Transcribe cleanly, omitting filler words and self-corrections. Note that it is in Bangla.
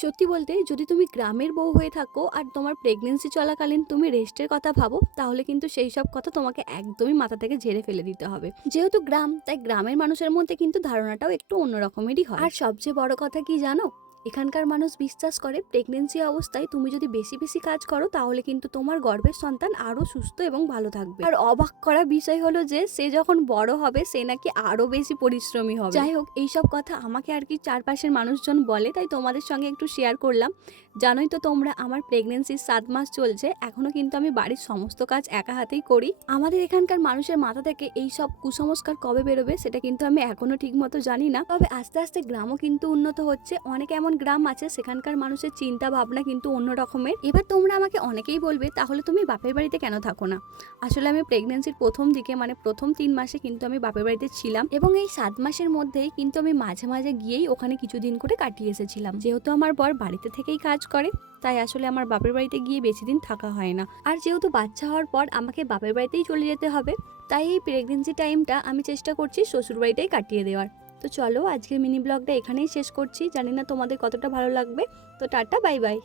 সত্যি বলতে যদি তুমি গ্রামের বউ হয়ে থাকো আর তোমার প্রেগনেন্সি চলাকালীন তুমি রেস্টের কথা ভাবো, তাহলে কিন্তু সেই সব কথা তোমাকে একদমই মাথা থেকে ঝেড়ে ফেলে দিতে হবে। যেহেতু গ্রাম, তাই গ্রামের মানুষের মধ্যে কিন্তু ধারণাটাও একটু অন্যরকমেরই হয়। আর সবচেয়ে বড় কথা কি জানো, এখানকার মানুষ বিশ্বাস করে প্রেগনেন্সি অবস্থায় তুমি যদি বেশি বেশি কাজ করো তাহলে কিন্তু তোমার গর্ভের সন্তান আরো সুস্থ এবং ভালো থাকবে। আর অবাক করা বিষয় হলো যে সে যখন বড় হবে সে নাকি আরো বেশি পরিশ্রমী হবে। যাই হোক, এইসব কথা আমাকে আর কি চারপাশের মানুষজন বলে, তাই তোমাদের সঙ্গে একটু শেয়ার করলাম। জানোই তো তোমরা, আমার প্রেগনেন্সির 7 মাস চলছে, এখনো কিন্তু আমি বাড়ির সমস্ত কাজ একা হাতেই করি। আমাদের এখানকার মানুষের মাথা থেকে এই সব কুসংস্কার কবে বেরোবে সেটা কিন্তু আমি এখনো ঠিক মতো জানি না। তবে আস্তে আস্তে গ্রামও কিন্তু উন্নত হচ্ছে। অনেক এমন গ্রাম আছে সেখানকার মানুষের চিন্তা ভাবনা কিন্তু অন্য রকমের। এবার তোমরা আমাকে অনেকেই বলবে, তাহলে তুমি বাপের বাড়িতে কেন থাকো না? আসলে আমি প্রেগনেন্সির প্রথম দিকে, মানে প্রথম 3 মাসে কিন্তু আমি বাপের বাড়িতে ছিলাম, এবং এই 7 মাসের মধ্যেই কিন্তু আমি মাঝে মাঝে গিয়েই ওখানে কিছুদিন করে কাটিয়ে এসেছিলাম। যেহেতু আমার বর বাড়িতে থেকেই কাজ করে, তাই আসলে আমার বাপের বাড়িতে গিয়ে বেশি দিন থাকা হয় না। আর যেহেতু বাচ্চা হওয়ার পর আমাকে বাপের বাড়িতেই চলে যেতে হবে, তাই এই প্রেগনেন্সি টাইমটা আমি চেষ্টা করছি শ্বশুর বাড়িতেই কাটিয়ে দেওয়ার। তো চলো, আজকের মিনি ব্লগটা এখানেই শেষ করছি। জানি না তোমাদের কতটা ভালো লাগবে। তো টাটা, বাই বাই।